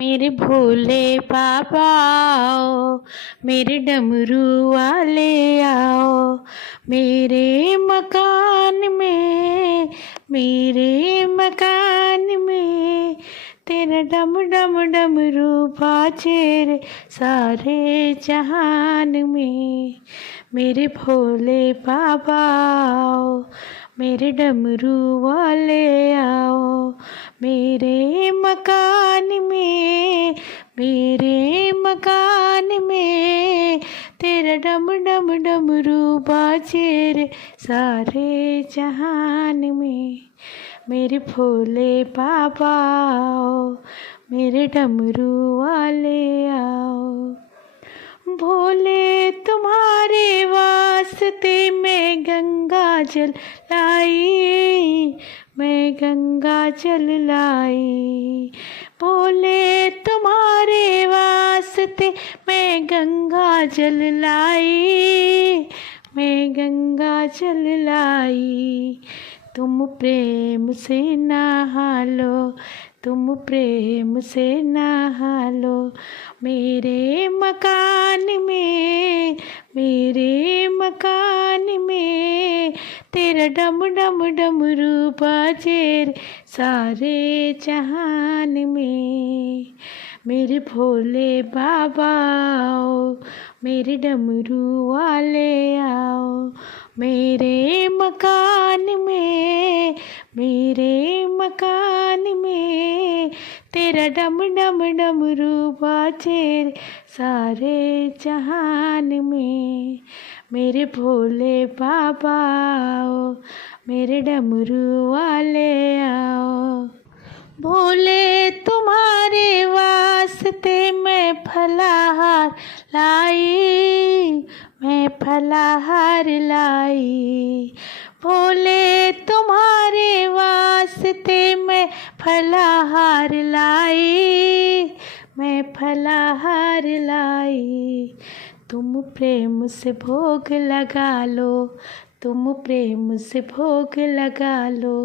मेरे भोले बाबा आओ, मेरे डमरू वाले आओ, मेरे मकान में, मेरे मकान में तेरा डम डम डमरू बाजे रे सारे जहान में। मेरे भोले बाबा आओ, मेरे डमरू वाले आओ, मेरे मकान में, मेरे मकान में तेरा डम डम डमरू बाजे रे सारे जहान में। मेरे भोले बाबा आओ, मेरे डमरू वाले आओ। भोले तुम्हारे वास्ते मैं गंगा जल लाई, मैं गंगा जल लाई। भोले तुम्हारे वास्ते मैं गंगा जल लाई, मैं गंगा जल लाई। तुम प्रेम से नहा लो, तुम प्रेम से नहा लो, मेरे मकान में, मेरे मकान में तेरा डम डम डमरू बाजे रे सारे जहान में। मेरे भोले बाबा आओ, मेरे डमरू वाले आओ, मेरे मकान में, मेरे मकान में तेरा डम डम डमरू बाजे रे सारे जहान में। मेरे भोले बाबा आओ, मेरे डमरू वाले आओ। भोले तुम्हारे वास्ते मैं फलाहार लाई, मैं फलाहार लाई। भोले तुम्हारे वास्ते मैं फलाहार लाई, मैं फलाहार लाई। तुम प्रेम से भोग लगा लो, तुम प्रेम से भोग लगा लो,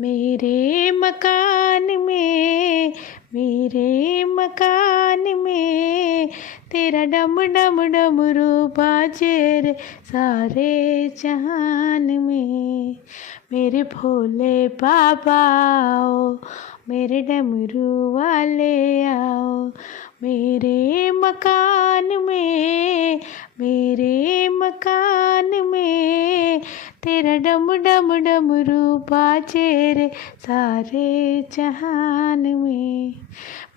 मेरे मकान में, मेरे मकान में तेरा डम डम डमरू बाजे रे सारे जहान में। मेरे भोले बाबा आओ, मेरे डमरू वाले आओ, मेरे मकान में, मेरे मकान में तेरा डम डम डमरू बाजे रे सारे जहान में।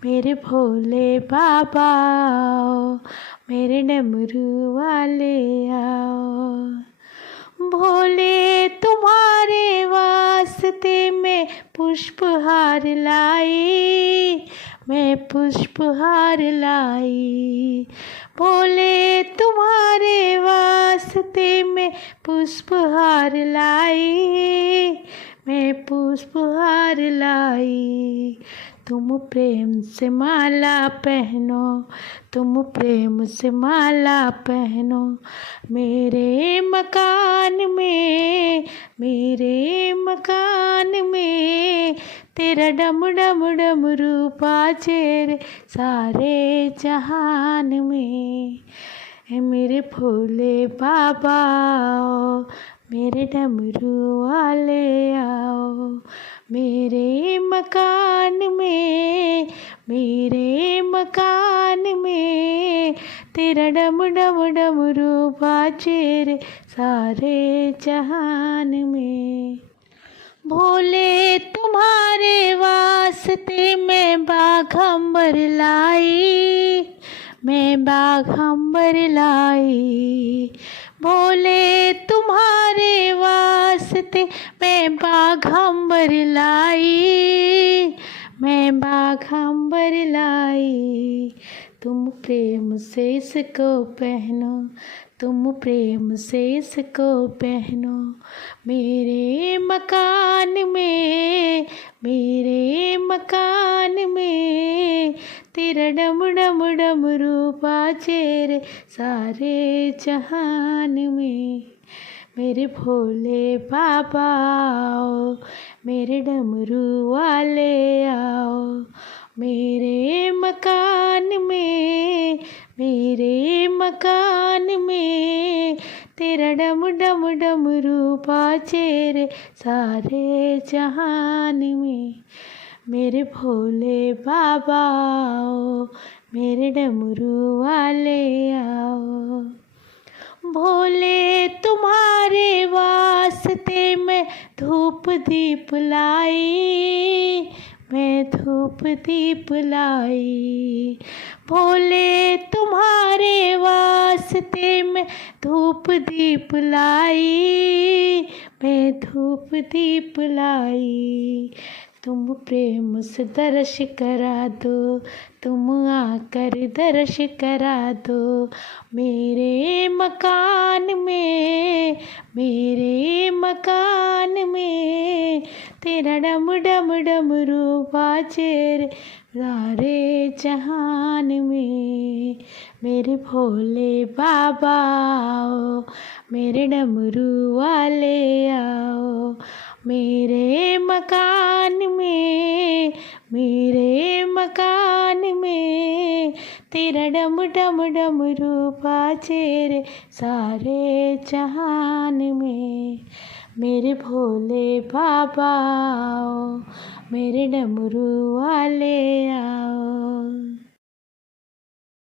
मेरे भोले बाबा आओ, मेरे डमरू वाले आओ। भोले तुम्हारे वास्ते मैं पुष्पहार लाई, मैं पुष्पहार लाई। भोले तुम्हारे वास्ते मैं पुष्पहार लाई, मैं पुष्पहार लाई। तुम प्रेम से माला पहनो, तुम प्रेम से माला पहनो, मेरे मकान में, मेरे मकान में तेरा डम डम डमरू बाजे रे सारे जहान में। मेरे भोले बाबा आओ, मेरे डमरू वाले आओ, मेरे मकान में, मेरे मकान में तेरा डम डम डमरू बाजे रे सारे जहान में। भोले तुम्हारे वास्ते मैं बाघंबर लाई, मैं बाघंबर लाई। भोले तुम्हारे वास्ते मैं बाघंबर लाई, मैं बाघंबर लाई। तुम प्रेम से इसको पहनो, तुम प्रेम से इसको पहनो, मेरे मकान में, मेरे मकान में तेरा डम डम डमरू बाजे रे सारे जहान में। मेरे भोले बाबा आओ, मेरे डमरू वाले आओ, मेरे मकान में, तेरा डम डम डमरू बाजे रे सारे जहान में। मेरे भोले बाबा आओ, मेरे डमरू वाले आओ। भोले तुम्हारे वास्ते मैं धूप दीप लाई, मैं धूप दीप लाई। भोले तुम्हारे वास्ते मैं धूप दीप लाई, मैं धूप दीप लाई। तुम प्रेम से दर्श करा दो, तुम आकर दर्श करा दो मेरे मकान में, मेरे मकान में। तेरा डम डम डमरू बाजे रे सारे जहान में। मेरे भोले बाबा आओ, मेरे डमरू वाले आओ। मेरे मकान में, मेरे मकान में, तेरा डम डम डमरू बाजे रे सारे जहान में। मेरे भोले बाबा आओ, मेरे डमरू वाले आओ।